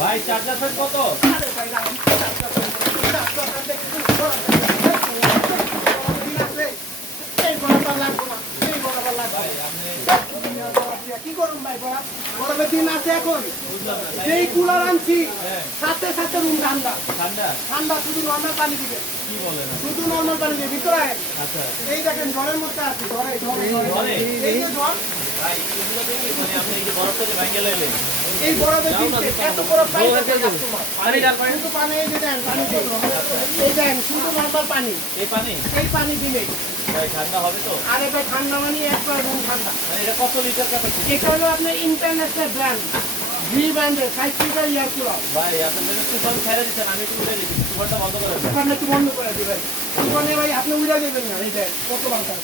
ভাই charger fan কত? কি করুন ভাই গরম? গরমের দিন আছে এখন। যেই কুলার আনছি হ্যাঁ। সাথে সাথে রুম ঠান্ডা। শুধু নর্মাল পানি দিবে? শুধু নর্মাল পানি দিবে ভিতরে আচ্ছা। এই দেখেন ঝড়ের মধ্যে আছে ঝড়ে ঝড়ে ঝড়ে ঝড়ে? এই যে ঝড় ভাই এগুলো দেখি মানে আপনি এই বরফটাকে ভাঙে লাইলেন। এই দোকানে। এত বড় পানি কিন্তু পানি। এই যে দেন পানি শুধু এই দেন শুধু নর্মাল পানি। এই পানি? এই পানি দিলে। ঠান্ডা হবে তো। আর এটা ঠান্ডা মানে একবার রুম ঠান্ডা। মানে এটা কত লিটার ক্যাপাসিটি এটা হলো আপনার ইন্টারন্যাশনাল ব্র্যান্ড ভি ব্র্যান্ডের ফাইভ লিটার ইয়ার কুলার ভাই আপনি তুফান ছেড়ে দিচ্ছেন আমি একটু উঠে দিচ্ছি। তুফানটা বন্ধ করে একটু বন্ধ ভাই আপনি উড়া দেবেন না। এই কত বাংলা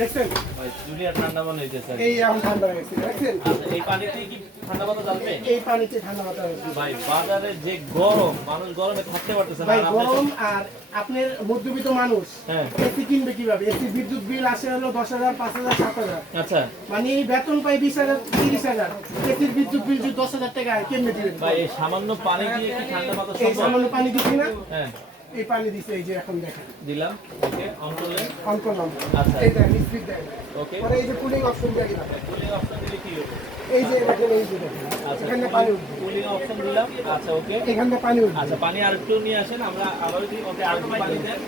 দেখছেন? ভাই জুলিয়া ঠান্ডা মনে হইতেছে এই এখন ঠান্ডা হয়ে গেছে দেখছেন? এই পানিতে কি ঠান্ডা পাতা জ্বালবে এই পানিতে ঠান্ডা মাথা হয়েছে ভাই বাজারে যে গরম মানুষ গরমে থাকতে পারতেছে না। ভাই গরম আর আপনার মধ্যবিত্ত মানুষ হ্যাঁ। এসি কিনবে কীভাবে? এসি বিদ্যুৎ বিল আসে হলো দশ হাজার পাঁচ হাজার সাত হাজার। আচ্ছা। মানে এই বেতন পাই বিশ হাজার তিরিশ হাজার। এসির বিদ্যুৎ বিল যদি দশ হাজার টাকা কেমনে দিবেন? ভাই এই সামান্য পানি দিয়ে কি ঠান্ডা পাতা এই সামান্য পানি দিচ্ছি না। হ্যাঁ। এই পানি দিছে এই যে এখন দেখেন। দিলাম ওকে অন করলে অন করলাম। আচ্ছা। এই দেখেন স্পিড দেখেন ওকে। পরে এই যে কুলিং অপশন দিয়ে দিলাম। কুলিং অপশন দিলে কি হবে? এই যে দেখেন এই যে দেখেন। আচ্ছা এখানে পানি উঠবে। কুলিং অপশন দিলাম আচ্ছা ওকে। এখানে পানি উঠবে। আচ্ছা পানি আর একটু নিয়ে আসেন আমরা আবার ওকে আর পানি দেন।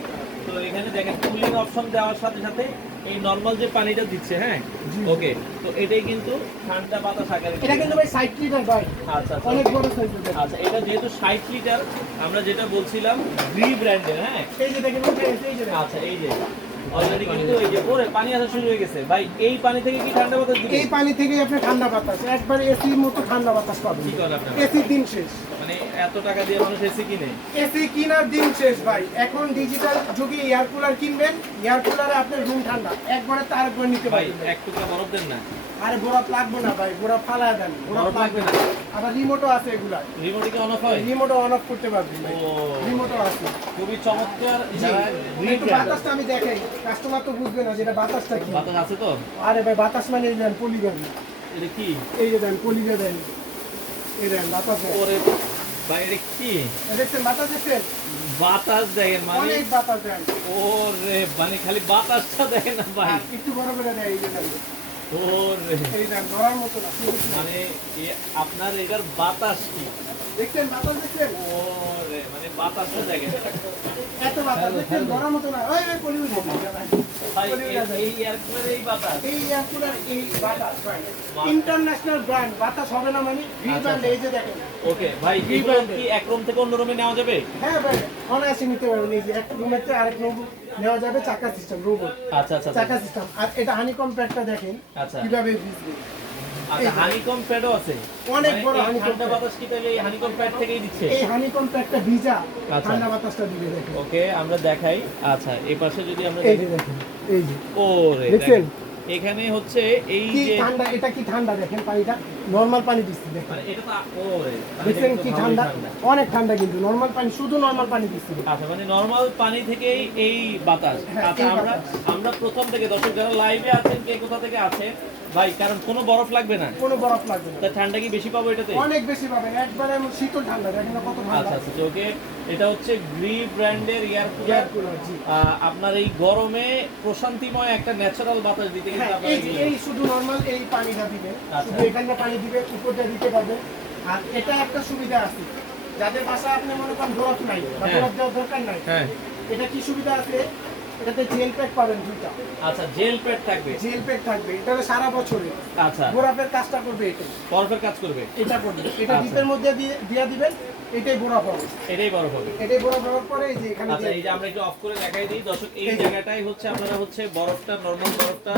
তো এখানে দেখেন কুলিং অপশন দেওয়ার সাথে সাথে এই নর্মাল যে পানিটা দিচ্ছে হ্যাঁ? ওকে তো এটাই কিন্তু ঠান্ডা বাতাস আকারে এটা কিন্তু ভাই সাইড লিটার ভাই। আচ্ছা আচ্ছা। অনেক বড় সাইজ আচ্ছা এটা যেহেতু ষাট লিটার আমরা যেটা বলছিলাম গ্রি ব্র্যান্ডের হ্যাঁ? এই যে দেখেন এই যে আচ্ছা এই যে। অলরেডি কিন্তু এই যে ওরে পানি আসা শুরু হয়ে গেছে। ভাই এই পানি থেকে কি ঠান্ডা বাতাস দিবে এই পানি থেকে আপনি ঠান্ডা বাতাস। একবার এসির মতো ঠান্ডা বাতাস পাবেন। আপনারা? এসির দিন শেষ। মানে এত টাকা দিয়ে মানুষ এসি কিনে? এসি কিনার দিন শেষ ভাই। এখন ডিজিটাল যুগে এয়ার কুলার কিনবেন এয়ার কুলারে আপনার রুম ঠান্ডা। একবারে তার একবার নিতে ভাই এক টুকরা বরফ দেন না। আরে বরফ লাগবে না ভাই বরফ ফালায় দেন বরফ লাগবে না। আবার রিমোটও আছে এগুলা। রিমোটে কি অন অফ হয়? রিমোটও অন অফ করতে পারবেন ভাই। রিমোটও আছে। খুবই চমৎকার একটু বাতাসটা আমি দেখাই। কাস্টমার তো বুঝবে না যেটা বাতাসটা কি। বাতাস আছে তো? আরে ভাই বাতাস মানে এই দেন পলিগন এটা কি? এই যে দেন পলিগে দেন। এই দেন বাতাস। ওরে এটা কি? দেখছেন বাতাস দেখছেন বাতাস দেখেন মানে? অনেক বাতাস দেন ওরে মানে খালি বাতাসটা দেখেন না ভাই। একটু বড় করে দেয় ওরে। এই দেন ধরার মতো না। মানে আপনার এটার বাতাস কি? দেখছেন বাতাস দেখছেন? ওরে মানে বাতাসটা দেখেন এত বাতাস দেখছেন? ধরার মতো না। ওই ওই পলি উঠে ভাই এই- এই এয়ার কুলারের এই বাতাস। এই এয়ারকুলার এই বাতাস ইন্টারন্যাশনাল ব্র্যান্ড বাতাস হবে না মানে ভি ব্র্যান্ড এই যে দেখেন। ওকে ভাই কি এগুলো কি এক রুম থেকে অন্য রুমে নেওয়া যাবে? হ্যাঁ ভাই অনায়াসে নিতে পারবেন। এই যে এক রুমের থেকে আরেক রুম নেওয়া যাবে চাকা সিস্টেম রোবট আচ্ছা আচ্ছা আচ্ছা। চাকা সিস্টেম আর এটা হানিকম প্যাডটা দেখেন আচ্ছা। কীভাবে ভিজবে। আচ্ছা হানিকম প্যাডও আছে। অনেক মানে বড় এই ঠান্ডা বাতাস কি তাহলে এই হানিকম প্যাড থেকেই দিচ্ছে? এই হানিকম প্যাডটা ভিজা। আচ্ছা। ঠান্ডা বাতাসটা দিবে দেখেন। ওকে আমরা দেখাই। আচ্ছা এই পাশে যদি আমরা এই দেখেন এই যে। ওরে দেখেন। এখানে হচ্ছে এই যে ঠান্ডা এটা কি ঠান্ডা? দেখেন পানিটা নর্মাল পানি দিচ্ছি দেখেন। মানে এটা তো ওরে পানিটা কিন্তু কি ঠান্ডা? অনেক ঠান্ডা কিন্তু নর্মাল পানি শুধু নর্মাল পানি দিচ্ছি। আচ্ছা মানে নরমাল পানি থেকেই এই বাতাস। হ্যাঁ, আচ্ছা আমরা আমরা প্রথম থেকে দর্শক যারা লাইভে আছেন কে কোথা থেকে আছেন ভাই কারণ কোনো বরফ লাগবে না। কোনো বরফ লাগবে না। তা ঠান্ডা কি বেশি পাবো এটাতে? অনেক বেশি পাবেন একবারে শীতল ঠান্ডা দেখেন কত আচ্ছা ঠান্ডা আচ্ছা ওকে। এটা হচ্ছে গ্রি ব্র্যান্ডের এয়ার কুলার আপনার এই গরমে প্রশান্তিময় একটা ন্যাচারাল বাতাস দিতে কিন্তু হ্যাঁ, আপনারা এই শুধু নর্মাল এই পানিটা দিবেন। আচ্ছা। শুধু এখানটা পানি দিবে উপরটা দিতে পারবে আর এটা একটা সুবিধা আছে। যাদের বাসায় আপনি মনে করেন বরফ নাই হ্যাঁ। বরফ দেওয়ার দরকার নাই হ্যাঁ। এটা কি সুবিধা আছে? এটাতে জেল প্যাক পাবেন দুইটা। আচ্ছা জেল প্যাক থাকবে। জেল প্যাক থাকবে। এটা সারা বছরে। আচ্ছা। বরফের কাজটা করবে এটা বরফের কাজ করবে। এটা করবে। এটা আচ্ছা। ডিপের মধ্যে দিয়ে দিয়ে দিবেন। এটাই বরফ হবে এটাই বরফ হবে এটাই বরফ হওয়ার পরে এই যে এখানে আচ্ছা এই যে আমরা একটু অফ করে দেখাই দিই। দর্শক এই জায়গাটাই হচ্ছে আপনারা হচ্ছে বরফটা নরমাল বরফটা।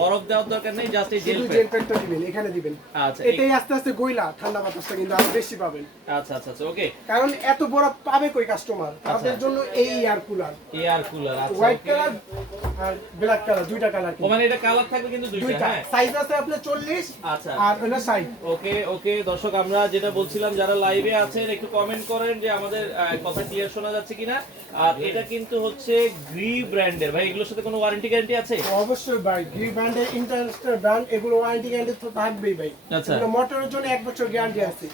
বরফ দেওয়ার দরকার নেই জাস্ট এই জেল জেল প্যাকটা দিবেন এখানে দিবেন। আচ্ছা এটাই আস্তে আস্তে গইলা ঠান্ডা বাতাসটা কিন্তু আরও বেশি পাবেন। আচ্ছা আচ্ছা আচ্ছা ওকে কারণ এত বরফ পাবে কই কাস্টমার তাদের জন্য এই এয়ার কুলার এয়ার কুলার আচ্ছা হোয়াইট কালার আর ব্ল্যাক কালার দুইটা কালার মানে এটা কালার থাকবে কিন্তু দুইটা দুইটা। হ্যাঁ। সাইজ আছে আপনার চল্লিশ আচ্ছা। আর হলো সাইজ ওকে ওকে দর্শক আমরা যেটা বলছিলাম যারা লাইভে আছেন একটু কমেন্ট করেন যে আমাদের কথা ক্লিয়ার শোনা যাচ্ছে কিনা। আর এটা কিন্তু হচ্ছে গ্রি ব্র্যান্ডের ভাই এগুলোর সাথে কোনো ওয়ারেন্টি গ্যারান্টি আছে? অবশ্যই ভাই গ্রি ব্র্যান্ডের ইন্টারন্যাশনাল ব্র্যান্ড এগুলো ওয়ারেন্টি গ্যারান্টি তো থাকবেই ভাই। আচ্ছা। মোটরের জন্য এক বছর গ্যারান্টি আছে।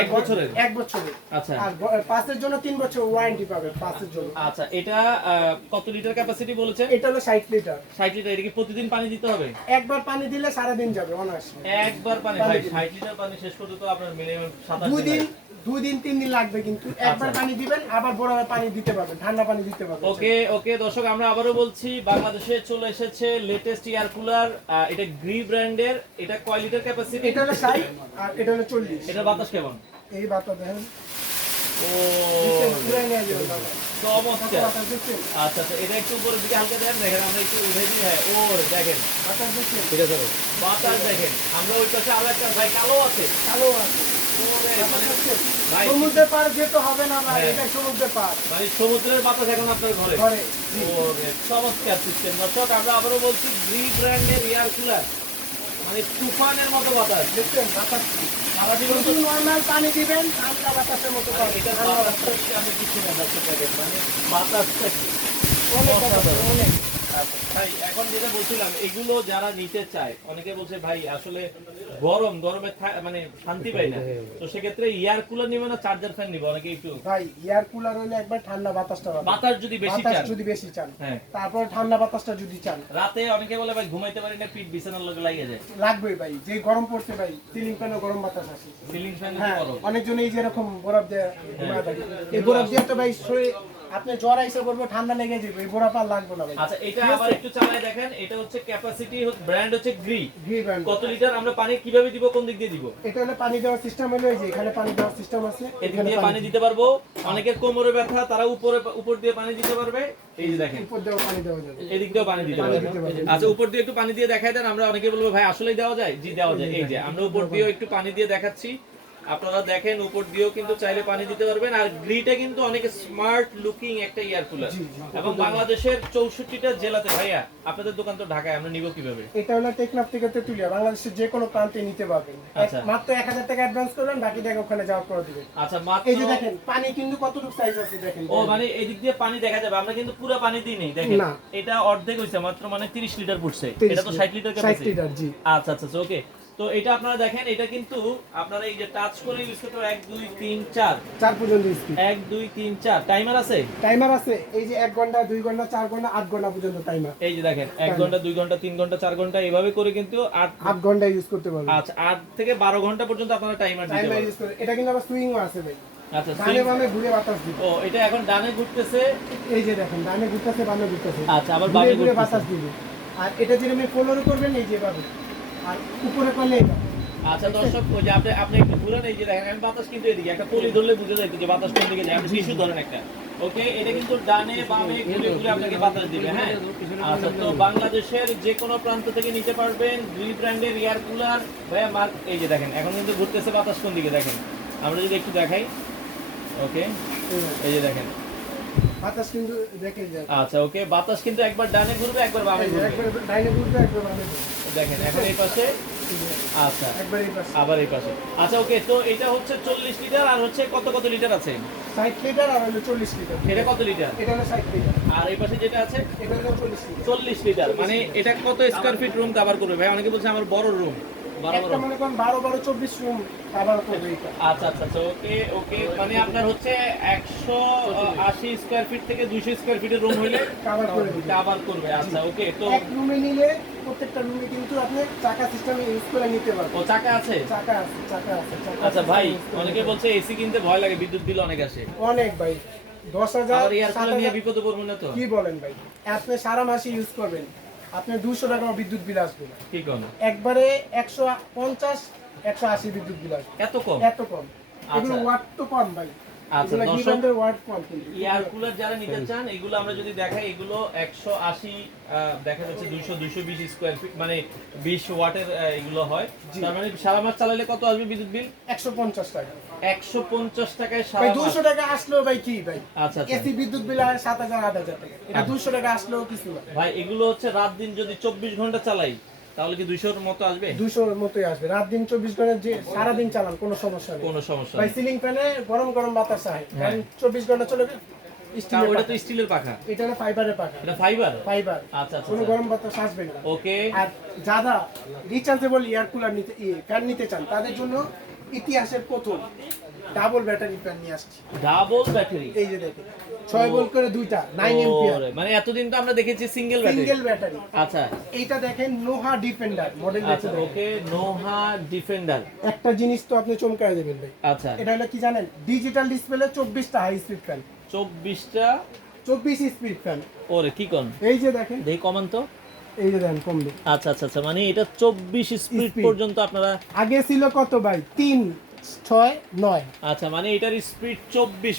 এক বছরের? এক বছরের। আচ্ছা। আর পাঁচের জন্য তিন বছর ওয়ারেন্টি পাবে পাঁচের জন্য। আচ্ছা এটা কত লিটার ক্যাপাসিটি বলেছেন? এটা হলো ষাট লিটার ষাট লিটার এটা কি প্রতিদিন পানি দিতে হবে? একবার পানি দিলে সারাদিন যাবে অনার্স একবার পানি ভাই ষাট লিটার পানি শেষ করতে তো আপনার মিনিমাম সাত আট দুই দিন দিন। দুই দিন তিন দিন লাগবে কিন্তু। একবার আচ্ছা। পানি দিবেন আবার বড় পানি দিতে পারবেন ঠান্ডা পানি দিতে পারবেন। ওকে ওকে দর্শক আমরা আবারও বলছি বাংলাদেশে চলে এসেছে লেটেস্ট এয়ার কুলার এটা গ্রি ব্র্যান্ডের এটা কয় লিটার ক্যাপাসিটি এটা হলো ষাট আর এটা হলো চল্লিশ। এটা বাতাস কেমন? এই বাতা দেখেন। ও। চমৎকার। আচ্ছা আচ্ছা এটা একটু উপরের দিকে হালকা দেখেন দেখেন আমরা একটু উঠে দিই হ্যাঁ ও দেখেন। বাতাস দেখছেন? ঠিক আছে বাতাস দেখেন। আমরা ওই পাশে আরও একটা ভাই কালো আছে। কালো আছে। ওরে, বাতাস দেখছেন? ভাই সমুদ্রের পার যেতে হবে না ভাই। এটা সমুদ্রের পার। মানে সমুদ্রের বাতাস এখন আপনার ঘরে। ঘরে চমৎকার সিস্টেম দর্শক আমরা আবারও বলছি গ্রি ব্র্যান্ডের এয়ার কুলার মানে তুফানের মতো বাতাস। দেখছেন বাতাস সারা জীবন নর্মাল পানি দিবেন ঠান্ডা বাতাসের মতো এটা আমি কিছু হচ্ছে মানে বাতাসটা অনেক বাতাস, অনেক। আচ্ছা, ভাই এখন যেটা বলছিলাম এগুলো যারা নিতে চায় অনেকে বলছে ভাই আসলে গরম গরমে মানে শান্তি পাই না। তো সেক্ষেত্রে এয়ার কুলার নিবে না চার্জার ফ্যান নিবে? অনেকে একটু ভাই এয়ার কুলার হলে একবার ঠান্ডা বাতাসটা বাতাস যদি বেশি চান। যদি বেশি চান। হ্যাঁ। তারপর ঠান্ডা বাতাসটা যদি চান। রাতে অনেকে বলে ভাই ঘুমাইতে পারি না পিঠ বিছানার লোক লাগিয়ে যায় লাগবে ভাই যে গরম পড়ছে ভাই সিলিং ফ্যানে গরম বাতাস আসে সিলিং ফ্যান হ্যাঁ অনেকজন এই যে এরকম বরফ দিয়ে থাকে। এই বরফ দিয়ে তো ভাই শরীর আপনি জ্বর আইসে করব ঠান্ডা লেগে যাবে এই বরফ আর লাগবে না ভাই। আচ্ছা এটা আবার একটু চালায় দেখেন এটা হচ্ছে ক্যাপাসিটি ব্র্যান্ড হচ্ছে গ্রি ঘি ব্যান্ড কত লিটার আমরা পানি কীভাবে দিব কোন দিক দিয়ে দিব? এটা হলো পানি দেওয়ার সিস্টেম হলো এই যে এখানে পানি দেওয়ার সিস্টেম আছে এদিক এখানে দিয়ে পানি দিতে পারব। অনেকের কোমরে ব্যথা তারা উপরে উপর দিয়ে পানি দিতে পারবে। এই যে দেখেন। উপর দেওয়া পানি দেওয়া যাবে। এদিক দিয়েও পানি দিতে পারবে। আচ্ছা উপর দিয়ে একটু পানি দিয়ে দেখাই দেন আমরা অনেকে বলব ভাই আসলেই দেওয়া যায়? জি দেওয়া যায়। এই যে আমরা উপর দিয়েও একটু পানি দিয়ে দেখাচ্ছি। আপনারা দেখেন উপর দিয়েও কিন্তু চাইলে পানি দিতে পারবেন। আর গ্রিটা কিন্তু অনেক স্মার্ট লুকিং একটা এয়ার কুলার। এবং বাংলাদেশের চৌষট্টিটা জেলাতে ভাইয়া আপনাদের দোকান তো ঢাকায় আমরা নিব কীভাবে? এটা হলো টেকনাফ থেকে তেতুলিয়া বাংলাদেশের যে কোনো প্রান্তে নিতে পারবেন। আচ্ছা। মাত্র এক হাজার টাকা অ্যাডভান্স করবেন বাকি টাকা ওখানে যাওয়ার পরে দিবেন। আচ্ছা মাত্র এই যে দেখেন পানি কিন্তু কতটুকু সাইজ আছে দেখেন। ও মানে এদিক দিয়ে পানি দেখা যাবে আমরা কিন্তু পুরো পানি দিই নেই দেখেন। এটা অর্ধেক হইছে মাত্র মানে 30 লিটার পড়ছে। এটা তো 60 লিটার ক্যাপাসিটি 60 লিটার জি। আচ্ছা আচ্ছা ওকে তো এটা আপনারা দেখেন এটা কিন্তু আপনারা এই যে টাচ করে ইউজ করতে পারেন 1 2 3 4 চার পর্যন্ত স্পিড 1 2 3 4 টাইমার আছে? টাইমার আছে এই যে এক ঘণ্টা দুই ঘণ্টা চার ঘণ্টা আট ঘণ্টা পর্যন্ত টাইমার এই যে দেখেন 1 ঘণ্টা 2 ঘণ্টা 3 ঘণ্টা 4 ঘণ্টা এইভাবে করে কিন্তু 8 আট ঘণ্টা ইউজ করতে পারবেন। আচ্ছা 8 থেকে 12 ঘণ্টা পর্যন্ত আপনারা টাইমার দিতে পারবেন। ইউজ করে এটা কিন্তু আবার সুইংও আছে ভাই। আচ্ছা ডানে বামে ঘুরে বাতাস দিবে। ও এটা এখন ডানে ঘুরতেছে। এই যে দেখেন ডানে ঘুরতেছে বামে ঘুরতেছে। আচ্ছা আবার বামে ঘুরে বাতাস দিবে। আর এটা যেরকম ফলোর করবেন এই যে ভাবে আর উপরে করলে আচ্ছা দর্শক ওই যে আপনি আপনি একটু ঘুরে এই যে দেখেন আমি বাতাস কিন্তু এদিকে একটা পলি ধরলে বুঝে যাইতো যে বাতাস কোন দিকে যায় আপনি টিস্যু ধরেন একটা। ওকে এটা কিন্তু ডানে বামে ঘুরে ঘুরে আপনাকে বাতাস দিবে হ্যাঁ? আচ্ছা তো বাংলাদেশের যে কোনো প্রান্ত থেকে নিতে পারবেন দুই ব্র্যান্ডের এয়ার কুলার। ভাইয়া মার্ক এই যে দেখেন এখন কিন্তু ঘুরতেছে বাতাস কোন দিকে দেখেন। আমরা যদি একটু দেখাই ওকে এই যে দেখেন। বাতাস কিন্তু দেখে আচ্ছা ওকে বাতাস কিন্তু একবার ডানে ঘুরবে একবার বামে ঘুরবে। একবার ডাইনে ঘুরবে একবার বামে ঘুরবে। দেখেন এখন এই পাশে? আচ্ছা আবার এই পাশে। আচ্ছা ওকে তো এটা হচ্ছে চল্লিশ লিটার আর হচ্ছে কত কত লিটার আছে? ষাট লিটার আর হলো চল্লিশ লিটার। এটা কত লিটার? এটা হলো ষাট লিটার। আর এই পাশে যেটা আছে? এটা হলো চল্লিশ লিটার। মানে এটা কত স্কোয়ার ফিট রুম কভার করবে? ভাই অনেকে বলছে আমার বড় রুম একটা মনে করেন বারো বারো চব্বিশ রুম এটা আচ্ছা আচ্ছা আচ্ছা ওকে ওকে মানে আপনার হচ্ছে একশো আশি স্কোয়ার ফিট থেকে দুইশো স্কোয়ার ফিটের রুম হলে দিবে। কভার করবে আচ্ছা ওকে তো এক রুমে নিলে প্রত্যেকটা রুমে কিন্তু আপনি চাকা সিস্টেমে ইউজ করে নিতে পারবেন। ও চাকা আছে? চাকা আছে চাকা আছে আচ্ছা ভাই অনেকে বলছে এসি কিনতে ভয় লাগে বিদ্যুৎ বিল অনেক আসে। অনেক ভাই দশ হাজার আবার নিয়ে বিপদে পড়ব না তো? কি বলেন ভাই? আপনি সারা মাসে ইউজ করবেন। আপনি দুশো টাকা বিদ্যুৎ বিল আসবে। কি কম? একবারে একশো পঞ্চাশ একশো আশি বিদ্যুৎ বিল আসবে। এত কম? এত কম। এগুলো ওয়াট তো কম ভাই। আচ্ছা, দর্শক- গিভেন্টের ওয়াট কম কিন্তু। এয়ার কুলার যারা নিতে চান এগুলো আমরা যদি দেখাই এগুলো একশো আশি দেখা যাচ্ছে দুইশো দুইশো বিশ ফিট মানে বিশ ওয়াটের এগুলো হয়। তার মানে সারা মাস চালালে কত আসবে বিদ্যুৎ বিল? একশো পঞ্চাশ টাকা। একশো পঞ্চাশ টাকায় সারা ভাই টাকা আসলেও ভাই কি ভাই? আচ্ছা আচ্ছা। এসি বিদ্যুৎ বিল টাকা। এটা কিছু ভাই এগুলো হচ্ছে রাত দিন যদি চব্বিশ ঘণ্টা চালাই তাহলে কি দুইশোর মতো আসবে? দুশোর মতোই আসবে। রাত দিন চব্বিশ ঘণ্টা যে সারাদিন চালান কোনো সমস্যা নেই। কোনো সমস্যা ভাই সিলিং ফ্যানে গরম গরম বাতাস হয় হ্যাঁ। কারণ চব্বিশ ঘণ্টা চলে স্টিলের ওটা তো স্টিলের পাখা। এটা হলো ফাইবারের পাখা। এটা ফাইবার ফাইবার আচ্ছা আচ্ছা কোনো আচ্ছা। গরম বাতাস আসবে না। ওকে। আর যারা রিচার্জেবল এয়ার কুলার নিতে ফ্যান নিতে চান তাদের জন্য ইতিহাসের প্রথম ডাবল ব্যাটারি ফ্যান নিয়ে আসছি। ডাবল ব্যাটারি এই যে দেখেন ছয় ভোল্ট করে দুইটা নাইন এম্পিয়ার মানে এতদিন তো আমরা দেখেছি সিঙ্গেল ব্যাটারি সিঙ্গেল ব্যাটারি আচ্ছা। এইটা দেখেন নোহা ডিফেন্ডার মডেল আচ্ছা ওকে নোহা ডিফেন্ডার একটা জিনিস তো আপনি চমকায় দেবেন ভাই। আচ্ছা। এটা হলো কি জানেন ডিজিটাল ডিসপ্লে চব্বিশটা হাই স্পিড ফ্যান চব্বিশটা? চব্বিশ স্পিড ফ্যান ওরে কি কোন? এই যে দেখেন। দেখি কমান তো। এই যে দেখেন কমবে আচ্ছা আচ্ছা আচ্ছা মানে এটা চব্বিশ স্পিড পর্যন্ত আপনারা আগে ছিল কত ভাই? তিন। আচ্ছা মানে এটার স্পিড চব্বিশ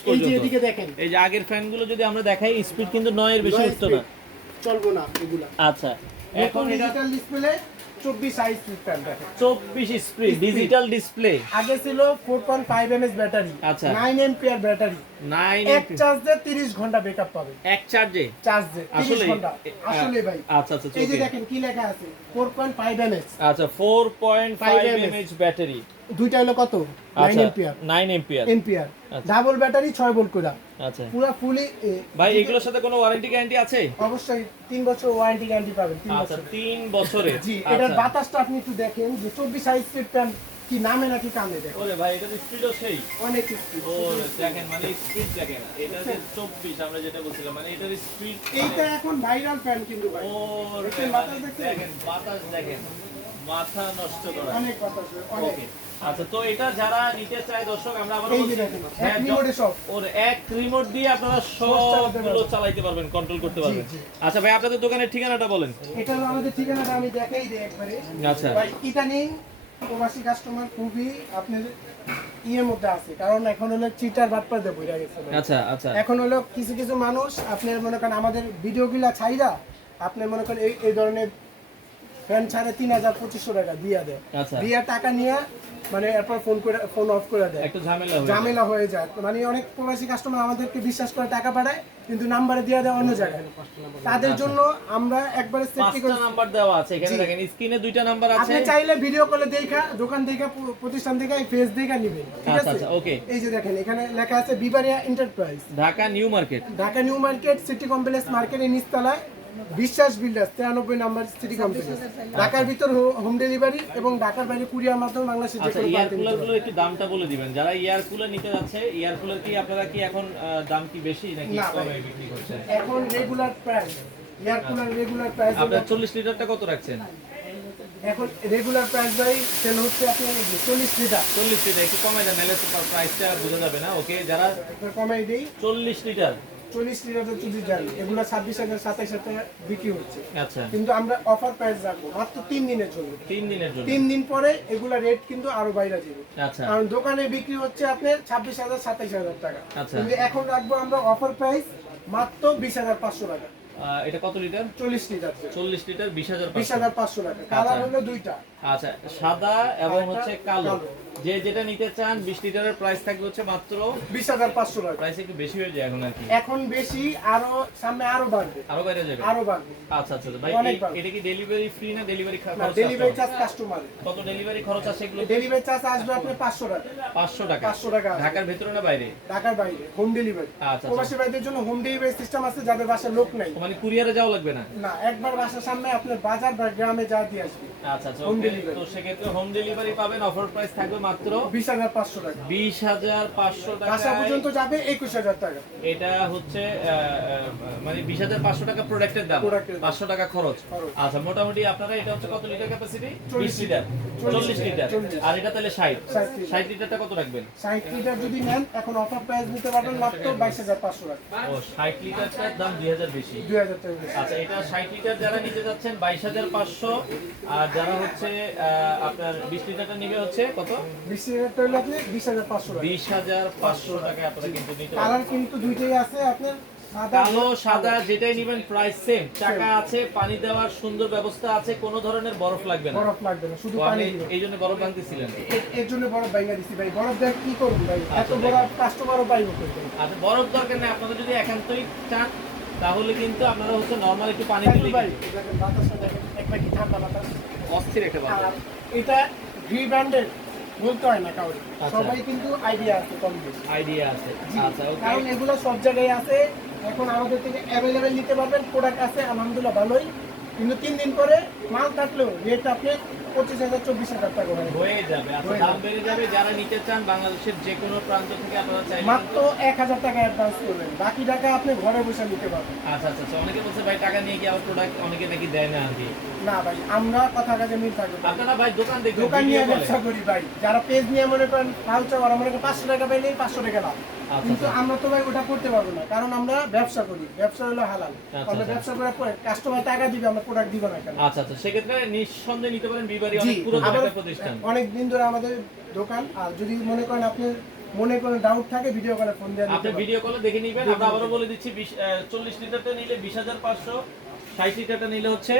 আগের ফ্যানগুলো যদি আমরা দেখাই স্পিড কিন্তু নয়ের বেশি উঠতো না চলবো না আচ্ছা ডিজিটাল ডিসপ্লে চব্বিশ হাই স্পিড দেখেন চব্বিশ স্পিড ডিজিটাল ডিসপ্লে আগে ছিল four point five MS battery আচ্ছা। নাইন এম্পিয়ার ব্যাটারি নাইন এক চার্জে তিরিশ ঘণ্টা ব্যাকআপ পাবে এক চার্জে চার্জে তিরিশ আসলে ঘণ্টা আসলে ভাই আচ্ছা আচ্ছা এই যে দেখেন কি লেখা আছে ফোর পয়েন্ট ফাইভ এমএস আচ্ছা ফোর পয়েন্ট ফাইভ 5 ব্যাটারি দুইটা হলো কত? নাইন আচ্ছা এম্পিয়ার নাইন এম্পিয়ার এম্পিয়ার আচ্ছা। ডাবল ব্যাটারি ছয় ভোল্ট করে আচ্ছা। পুরো ফুলি ভাই এগুলোর সাথে কোনো ওয়ারেন্টি গ্যারান্টি আছে? অবশ্যই তিন বছর ওয়ারেন্টি গ্যারান্টি পাবেন তিন আচ্ছা বছর তিন বছরে জি আচ্ছা। এটার বাতাসটা আপনি একটু দেখেন যে চব্বিশ সাইজ স্পিড ফ্যান কি নামে নাকি কামে দেখেন। ওরে ভাই এটা স্পিডও সেই। অনেক স্পিড ও দেখেন মানে স্পিড দেখেন। এটা যে চব্বিশ আমরা যেটা বলছিলাম মানে এটার স্পিড এইটা এখন ভাইরাল ফ্যান কিন্তু ভাই। ও বাতাস দেখেন। বাতাস দেখেন। মাথা নষ্ট করা। অনেক বাতাস অনেক। আচ্ছা তো এটা যারা নিতে চায় দর্শক আমরা আবার এই যে দেখেন এক রিমোটে সব। ওর এক রিমোট দিয়ে আপনারা সবগুলো পারবেন। চালাইতে পারবেন কন্ট্রোল করতে পারবেন। আচ্ছা ভাই আপনাদের দোকানের ঠিকানাটা বলেন। এটা হলো আমাদের ঠিকানাটা আমি দেখাই দিই একবারে। আচ্ছা। ভাই ইদানিং প্রবাসী কাস্টমার খুবই আপনার ইয়ের মধ্যে আছে কারণ এখন হলো চিটার বাটপার দেবো আচ্ছা আচ্ছা। এখন হলো কিছু কিছু মানুষ আপনার মনে করেন আমাদের ভিডিওগুলা ছাইরা আপনি মনে করেন এই এই ধরনের ফ্যান ছাড়ে তিন হাজার পঁচিশশো টাকা দিয়া দেয়। আচ্ছা। দিয়া টাকা নিয়ে মানে এরপর ফোন করে ফোন অফ করে দেয়। একটু ঝামেলা ঝামেলা হয়ে যায়। মানে অনেক প্রবাসী কাস্টমার আমাদেরকে বিশ্বাস করে টাকা পাঠায় কিন্তু নাম্বারে দিয়ে দেয় অন্য জায়গায়। তাদের জন্য আমরা একবারে সেফটি করে নাম্বার দেওয়া আছে। এখানে দেখেন স্ক্রিনে দুইটা নাম্বার আছে। আপনি চাইলে ভিডিও কলে দেখা দোকান থেকে প্রতিষ্ঠান থেকে ফেস দেখা নিবেন। ঠিক আচ্ছা আছে? আচ্ছা ওকে এই যে দেখেন এখানে লেখা আছে বিবারিয়া enterprise Dhaka new market. Dhaka new market city complex মার্কেটের নিচতলায়। বিশ্বাস বিল্ডার্স তিরানব্বই নাম্বার সিটি কমপ্লেক্স ঢাকার ভিতর হোম ডেলিভারি এবং ঢাকার বাইরে কুরিয়ার মাধ্যমে বাংলাদেশের যে আচ্ছা কোনো এয়ার প্রান্তে নিতে কুলার পারবেন। গুলো একটু দামটা বলে দিবেন। যারা এয়ার কুলার নিতে যাচ্ছে এয়ার কুলার কি আপনারা কি এখন দাম কি বেশি নাকি কমে বিক্রি করছেন এখন regular price air cooler regular price আপনার চল্লিশ লিটারটা কত রাখছেন? এখন রেগুলার প্রাইস ভাই সেল হচ্ছে আপনার চল্লিশ লিটার চল্লিশ লিটার একটু কমে দেন নাহলে তো প্রাইসটা বোঝা যাবে না। ওকে যারা একটা কমাই দিই। চল্লিশ লিটার চল্লিশ লিটার যদি যান এগুলো ছাব্বিশ হাজার সাতাইশ হাজার বিক্রি হচ্ছে। আচ্ছা। কিন্তু আমরা অফার প্রাইস রাখব মাত্র তিন দিনের জন্য। তিন দিনের জন্য। তিন দিন পরে এগুলা রেট কিন্তু আরও বাইরে যাবে। আচ্ছা। কারণ দোকানে বিক্রি হচ্ছে আপনার ছাব্বিশ হাজার সাতাইশ হাজার টাকা। আচ্ছা। কিন্তু এখন রাখব আমরা অফার প্রাইস মাত্র বিশ হাজার পাঁচশো টাকা। এটা কত লিটার চল্লিশ লিটার চল্লিশ লিটার বিশ হাজার বিশ হাজার পাঁচশো। টাকা। কালার হলো দুইটা। আচ্ছা সাদা এবং হচ্ছে কালো। যে যেটা নিতে চান বিশ লিটারের প্রাইস থাকবে হচ্ছে মাত্র বিশ হাজার পাঁচশো টাকা। প্রাইস একটু বেশি হয়ে যায় এখন আর কি। এখন বেশি আরও সামনে আরও বাড়বে। আরও বাইরে যাবে? আরও বাড়বে। আচ্ছা আচ্ছা ভাই এই- ভালো। এটা কি ডেলিভারি ফ্রি না ডেলিভারি খরচ ডেলিভারি চার্জ কাস্টমারের কত ডেলিভারি খরচ আছে এগুলো? ডেলিভারি চার্জ আসবে আপনার পাঁচশো টাকা। পাঁচশো টাকা। 500 টাকা ঢাকার ভেতরে না বাইরে? ঢাকার বাইরে হোম ডেলিভারি আচ্ছা, প্রবাসী ভাইদের জন্য হোম ডেলিভারি সিস্টেম আছে যাদের বাসায় লোক নাই। মানে কুরিয়ারে যাওয়া লাগবে না? না একবার বাসার সামনে আপনার বাজার বা গ্রামে যা দিয়ে আসবে। আচ্ছা আচ্ছা Home okay। delivery। তো সেক্ষেত্রে হোম ডেলিভারি পাবেন অফার প্রাইস থাকবে মাত্র বিশ হাজার পাঁচশো টাকা। বিশ হাজার পাঁচশো টাকা। পর্যন্ত যাবে একুশ হাজার টাকা। এটা হচ্ছে আহ, আহ, মানে বিশ হাজার পাঁচশো টাকা প্রোডাক্টের দাম। Product এর দাম। পাঁচশো টাকা খরচ। খরচ। আচ্ছা মোটামুটি আপনারা এটা হচ্ছে কত লিটার ক্যাপাসিটি বিশ লিটার চল্লিশ চল্লিশ লিটার আর এটা তাহলে ষাট। ষাট লিটারটা কত রাখবেন? ষাট লিটার যদি নেন এখন অফার প্রাইস নিতে পারবেন মাত্র বাইশ হাজার পাঁচশো টাকা। ও ষাট লিটারটার দাম দুই হাজার বেশি। দুই হাজার টাকা আচ্ছা এটা ষাট লিটার যারা নিতে যাচ্ছেন বাইশ হাজার পাঁচশো। আর যারা হচ্ছে আপনার বিশ লিটারটা নিবে হচ্ছে কত? বিশ লিটার টাকা লাগলে বিশ হাজার পাঁচশো বিশ হাজার পাঁচশো টাকা আপনারা কিন্তু নিতে কালার কিন্তু দুইটাই আছে আপনার কালো সাদা যেটাই নিবেন প্রাইস সেম টাকা আছে পানি দেওয়ার সুন্দর ব্যবস্থা আছে কোনো ধরনের বরফ লাগবে না। বরফ লাগবে না শুধু পানি এই জন্য বরফ ভাঙতেছিলেন এর- জন্য বরফ বাইঙ্গা দিচ্ছি ভাই। বরফ দেখ কি করুন ভাই? এত আচ্ছা, বড় কাস্টমারও পাইব আচ্ছা বরফ দরকার নেই আপনারা যদি একান্তই চান তাহলে কিন্তু আপনারা হচ্ছে নর্মাল একটু পানি দিলে ভাই দেখেন দেখেন একবার কি ঠান্ডা বাতাস। অস্থির একটা বাজার। এটা ভি ব্র্যান্ডের বলতে হয় না কাউকে। আচ্ছা। সবাই কিন্তু আইডিয়া আছে কম বেশি। আইডিয়া আছে। আচ্ছা কারণ এগুলো সব জায়গায় আছে। এখন আমাদের থেকে অ্যাভেলেবেল নিতে পারবেন প্রোডাক্ট আছে আলহামদুলিল্লাহ ভালোই। কিন্তু তিন দিন পরে মাল থাকলেও রেট আপনি পঁচিশ হাজার চব্বিশ হাজার টাকা হয়ে যাবে। আচ্ছা দাম বেড়ে যাবে যারা নিতে চান বাংলাদেশের যে কোনো প্রান্ত থেকে আপনারা মাত্র এক হাজার টাকা অ্যাডভান্স করবেন। বাকি টাকা আপনি ঘরে বসে নিতে পারবেন। আচ্ছা আচ্ছা আচ্ছা। অনেকে বলছে ভাই টাকা নিয়ে আবার প্রোডাক্ট অনেকে নাকি দেয় না আনতে না ভাই আমরা কথা কাজে মিল আপনারা ভাই দোকান দোকান নিয়ে ব্যবসা করি ভাই। যারা পেজ নিয়ে মনে করেন ওরা মনে করেন পাঁচশো টাকা পাইলেই পাঁচশো টাকা লাভ। আচ্ছা, কিন্তু। আমরা তো ভাই ওটা করতে পারব না। কারণ আমরা ব্যবসা করি। ব্যবসা হলো হালাল। আমরা। ব্যবসা করার পরে কাস্টমার টাকা দিবে আমরা প্রোডাক্ট দিব না কেন? আচ্ছা আচ্ছা। সেক্ষেত্রে নিঃসন্দেহে নিতে পারেন বিবারি অনেক পুরো একটা প্রতিষ্ঠান। অনেক দিন ধরে আমাদের দোকান। আর যদি মনে করেন আপনি মনে করেন ডাউট থাকে ভিডিও কলে ফোন দিয়ে আপনি ভিডিও কলে দেখে নিবেন। আমরা আবারও বলে দিচ্ছি চল্লিশ লিটারটা নিলে বিশ হাজার পাঁচশো ষাট লিটারটা নিলে হচ্ছে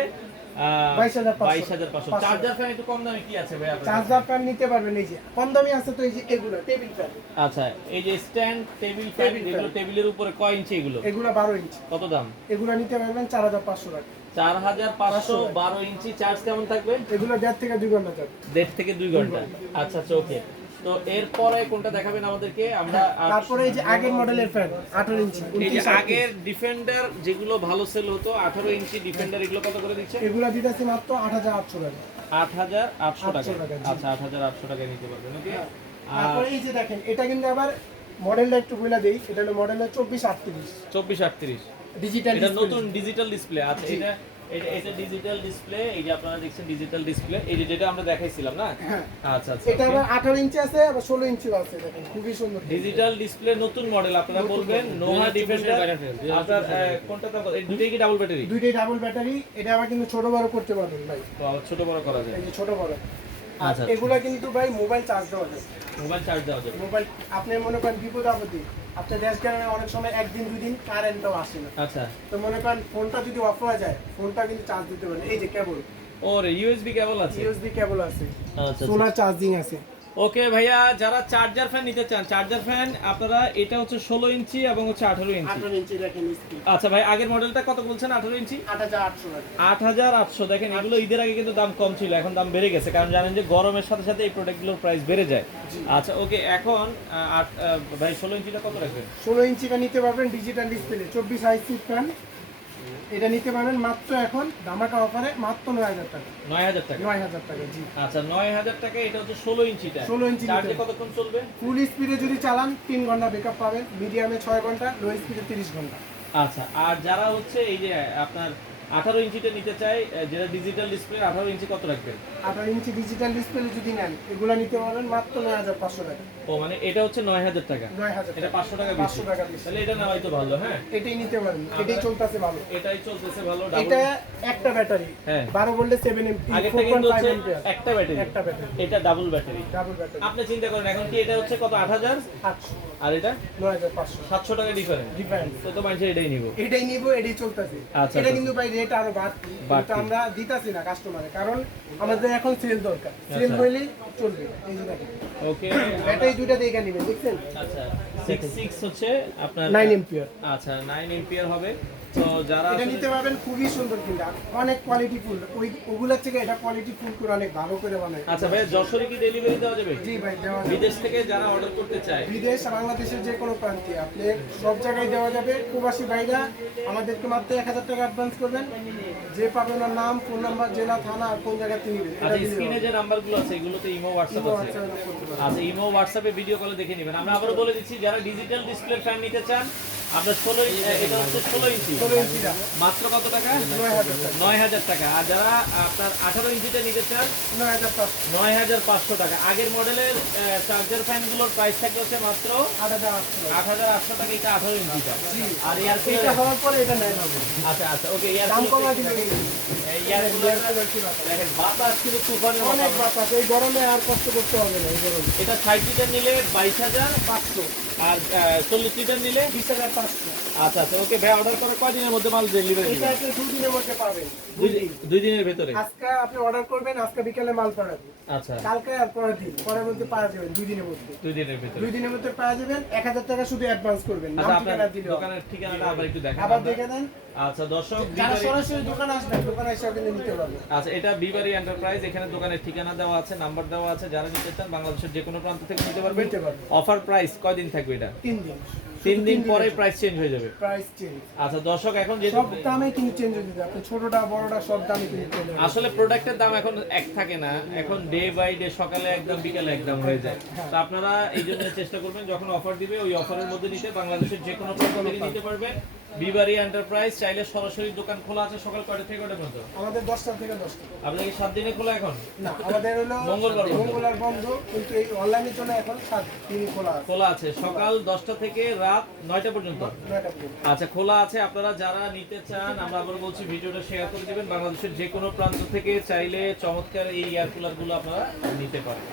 22,500 বাইশ হাজার পাঁচশো। চার্জার ফ্যান একটু কম দামে কি আছে ভাই আপনার কাছে? চার্জার ফ্যান নিতে পারবেন এই যে কম দামি আছে তো এই যে এগুলো টেবিল ফ্যান আচ্ছা এই যে স্ট্যান্ড টেবিল ফ্যান। যেগুলো টেবিলের উপরে কয় ইঞ্চি এগুলো? এগুলো ইঞ্চি কত দাম? এগুলো নিতে পারবেন চার হাজার পাঁচশো টাকা। চার হাজার পাঁচশো বারো ইঞ্চি চার্জ কেমন থাকবে? এগুলো দেড় থেকে দুই ঘণ্টা দেড় থেকে দুই ঘণ্টা। আচ্ছা আচ্ছা ওকে তো এরপরে কোনটা দেখাবেন আমাদেরকে? আমরা তারপরে এই যে আগের মডেলের ফ্যান আঠারো ইঞ্চি এই যে 29 আগের ডিফেন্ডার যেগুলো ভালো সেল হতো আঠারো ইঞ্চি ডিফেন্ডার এগুলো কত করে দিচ্ছে? এগুলো দিতেছি মাত্র আট হাজার আটশো টাকা। আট হাজার আটশো টাকা। 800 টাকা, জি। আচ্ছা আট হাজার আটশো টাকায় নিতে পারবেন ওকে আর তারপরে এই যে দেখেন এটা কিন্তু আবার মডেলটা একটু বলে দেই এটা হলো আটত্রিশ। চব্বিশ আটত্রিশ। ডিজিটাল এটা নতুন ডিজিটাল ডিসপ্লে আচ্ছা এটা এটা এটা ডিজিটাল ডিসপ্লে এই যে আপনারা দেখছেন ডিজিটাল ডিসপ্লে এই যে যেটা আমরা দেখাইছিলাম না? হ্যাঁ। আচ্ছা আচ্ছা এটা আবার আঠারো ইঞ্চি আছে আবার ষোলো ইঞ্চি আছে দেখেন খুবই সুন্দর ডিজিটাল ডিসপ্লে নতুন মডেল আপনারা বলবেন নোহা ডিফেন্ডার আপনার কোনটা তো এই দুটোই কি ডাবল ব্যাটারি দুইটাই ডাবল ব্যাটারি এটা আবার কিন্তু ছোট বড় করতে পারবেন ভাই। ছোট বড় করা যায়। এই যে ছোট বড়। আর আচ্ছা। এগুলা কিন্তু ভাই মোবাইল চার্জ দেওয়া যায়। মোবাইল চার্জ দেওয়া যায় মোবাইল আপনি মনে করেন বিপদ আপত্তি আপনার দেশ গ্রামে অনেক সময় একদিন দুই দিন কারেন্টও আসে না। আচ্ছা। তো মনে করেন ফোনটা যদি অফ হয়ে যায় ফোনটা কিন্তু চার্জ দিতে পারেন এই যে কেবল ওরে ইউএসবি কেবল আছে। ইউএসবি কেবল আছে। আচ্ছা সোলার চার্জিং আছে। ওকে ভাইয়া যারা চার্জার ফ্যান নিতে চান চার্জার ফ্যান আপনারা এটা হচ্ছে ষোলো ইঞ্চি এবং হচ্ছে আঠারো ইঞ্চি। আঠারো ইঞ্চি দেখেন স্ক্রিন আচ্ছা ভাই আগের মডেলটা কত বলছেন আঠারো ইঞ্চি? আট হাজার আটশো টাকা আট হাজার আটশো দেখেন এগুলো ঈদের আগে কিন্তু দাম কম ছিল এখন দাম বেড়ে গেছে কারণ জানেন যে গরমের সাথে সাথে এই প্রোডাক্টগুলোর প্রাইস বেড়ে যায়। আচ্ছা ওকে এখন আট ভাই ষোলো ইঞ্চিটা কত রাখবেন? ষোলো ইঞ্চিটা নিতে পারবেন ডিজিটাল ডিসপ্লে চব্বিশ আইসি ফ্যান এটা নিতে পারবেন মাত্র এখন ধামাকা অফারে মাত্র নয় হাজার টাকা। নয় হাজার টাকা? নয় হাজার টাকা জি। আচ্ছা নয় হাজার টাকা এটা হচ্ছে ষোলো ইঞ্চিটা 16 ইঞ্চি চার্জে কতক্ষণ চলবে? ফুল স্পিডে যদি চালান তিন ঘণ্টা ব্যাকআপ পাবেন। মিডিয়ামে ছয় ঘণ্টা লো স্পিডে তিরিশ ঘণ্টা। আচ্ছা আর যারা হচ্ছে এই যে আপনার আঠারো ইঞ্চিটা নিতে আহ, যেটা ডিজিটাল ডিসপ্লে আঠারো ইঞ্চি কত রাখবেন? আঠারো ইঞ্চি ডিজিটাল ডিসপ্লে যদি নেন এগুলো নিতে পারবেন মাত্র নয় হাজার পাঁচশো টাকা। ও মানে এটা হচ্ছে নয় হাজার টাকা? নয় হাজার এটা পাঁচশো টাকা পাঁচশো বেশি। টাকা তাহলে এটা নেওয়াই তো ভালো হ্যাঁ? এটাই নিতে পারেন এটাই চলতেছে ভালো। এটাই চলতেছে ভালো এটা একটা ব্যাটারি হ্যাঁ। বারো বললে সেভেন এমপি আগেরটা ফোর কিন্তু হচ্ছে একটা ব্যাটারি। একটা ব্যাটারি। এটা ডাবল ব্যাটারি। Double battery. আপনি চিন্তা করেন এখন কি এটা হচ্ছে কত আট হাজার? আটশো। আর এটা? নয় হাজার পাঁচশো। সাতশো টাকা ডিফারেন্স ডিফারেন্স তো তো মানুষের এটাই নিব। এটাই নিব এটাই চলতেছে। আচ্ছা, এটা আচ্ছা। কিন্তু ভাই রেট আরও বাড়তি। কিন্তু আমরা দিতাছি না কাস্টমারে কারণ আমাদের এখন সেল দরকার। সেল হইলে হইলেই চলবে এই জন্য ওকে ব্যাটারি দুইটা দেখে নেবেন দেখছেন? আচ্ছা সিক্স সিক্স হচ্ছে আপনার নাইন এম্পিয়ার আচ্ছা নাইন এম্পিয়ার হবে। তো যারা এটা নিতে পারবেন খুবই সুন্দর কিন্তু। অনেক কোয়ালিটি ফুল। ওই ওগুলোর থেকে এটা কোয়ালিটি ফুল করে অনেক ভালো করে বানায়। আচ্ছা ভাই যশোরে কি ডেলিভারি দেওয়া যাবে? জি ভাই দেওয়া বিদেশ থেকে যারা অর্ডার করতে চায়। বিদেশ বাংলাদেশের যে কোনো প্রান্তে আপনি সব জায়গায় দেওয়া যাবে। প্রবাসী ভাইরা আমাদেরকে মাত্র এক হাজার টাকা অ্যাডভান্স করবেন। যে পাবেন ওর নাম ফোন নাম্বার জেলা থানা কোন নিবেন। এটা আচ্ছা স্ক্রিনে যে নাম্বারগুলো আছে এগুলোতে ইমো হোয়াটসঅ্যাপ আছে। আচ্ছা ইমো হোয়াটসঅ্যাপে ভিডিও কলে দেখে নেবেন। আমরা আবারও বলে দিচ্ছি যারা ডিজিটাল ডিসপ্লে ফ্যান নিতে চান আপনার ষোলো এটা হচ্ছে ষোলো ইঞ্চি। মাত্র কত টাকা? নয় হাজার টাকা। নয় হাজার টাকা। আর যারা আপনার আঠারো ইঞ্চিটা নিতে চান নয় হাজার পাঁচশো। টাকা। আগের মডেলের চার্জার ফ্যানগুলোর প্রাইস থাকে হচ্ছে মাত্র আট হাজার আটশো। টাকা আট হাজার আটশো টাকা এটা আঠারো ইঞ্চিটা আর এয়ার এটা হওয়ার পরে এটা নেয় আচ্ছা আচ্ছা ওকে এয়ার দাম কমা দিলে নিবেন। এয়ার বেশি বাতাস। কিন্তু তুফানের অনেক বাতাস। বাতাস এই গরমে আর কষ্ট করতে হবে না এই গরমে। এটা ষাট লিটার নিলে বাইশ হাজার পাঁচশো। আর চল্লিশ লিটার নিলে বিশ হাজার আচ্ছা আচ্ছা ওকে ভাই অর্ডার করে কয়দিনের মধ্যে মাল ডেলিভারি এটা আপনি দুদিনের মধ্যে পাবেন দুই দিনের ভেতরে? আজকে আপনি অর্ডার করবেন আজকে বিকালে মাল পাঠাবেন আচ্ছা। কালকে আর পরের দিন পরের মধ্যে পাওয়া যাবেন দুই দিনের মধ্যে। দুই দিনের ভেতরে। দুই দিনের মধ্যে পাওয়া যাবেন এক হাজার টাকা শুধু অ্যাডভান্স করবেন নাম ঠিকানা দিলে দোকানের ঠিকানাটা আবার একটু দেখান। আবার দেখে দেন আচ্ছা দর্শক যারা সরাসরি দোকানে আসবেন দোকানে এসে আপনি নিতে পারবেন আচ্ছা এটা বিবারি এন্টারপ্রাইজ এখানে দোকানের ঠিকানা দেওয়া আছে নাম্বার দেওয়া আছে যারা নিতে চান বাংলাদেশের যে কোনো প্রান্ত থেকে নিতে নিতে পারবেন। অফার প্রাইস কয়দিন থাকবে এটা? তিন দিন। তিন দিন পরে প্রাইস চেঞ্জ হয়ে যাবে। প্রাইস চেঞ্জ আচ্ছা দর্শক এখন যে সব দামে কিন্তু চেঞ্জ হয়ে যাবে। আপনি ছোটটা বড়টা সব দামে কিন্তু চেঞ্জ হবে আসলে প্রোডাক্টের দাম এখন এক থাকে না। এখন ডে বাই ডে সকালে একদম বিকালে একদম হয়ে যায়। তো আপনারা এই জন্য চেষ্টা করবেন যখন অফার দিবে ওই অফারের মধ্যে নিতে বাংলাদেশের যে কোনো প্রান্ত থেকে নিতে পারবেন বিবারি এন্টারপ্রাইজ চাইলে সরাসরি দোকান খোলা আছে সকাল কয়টা থেকে কয়টা পর্যন্ত? আমাদের দশটা থেকে দশটা। আপনাদের কি সাত দিনে খোলা এখন? না আমাদের হলো মঙ্গলবার মঙ্গলবার বন্ধ কিন্তু এই অনলাইনের জন্য এখন সাত দিন খোলা আছে। খোলা আছে। সকাল দশটা থেকে রাত নয়টা পর্যন্ত? আচ্ছা খোলা আছে। আপনারা যারা নিতে চান আমরা আবার বলছি ভিডিওটা শেয়ার করে দিবেন। বাংলাদেশের যে কোনো প্রান্ত থেকে চাইলে চমৎকার এই এয়ার কুলারগুলো আপনারা নিতে পারেন।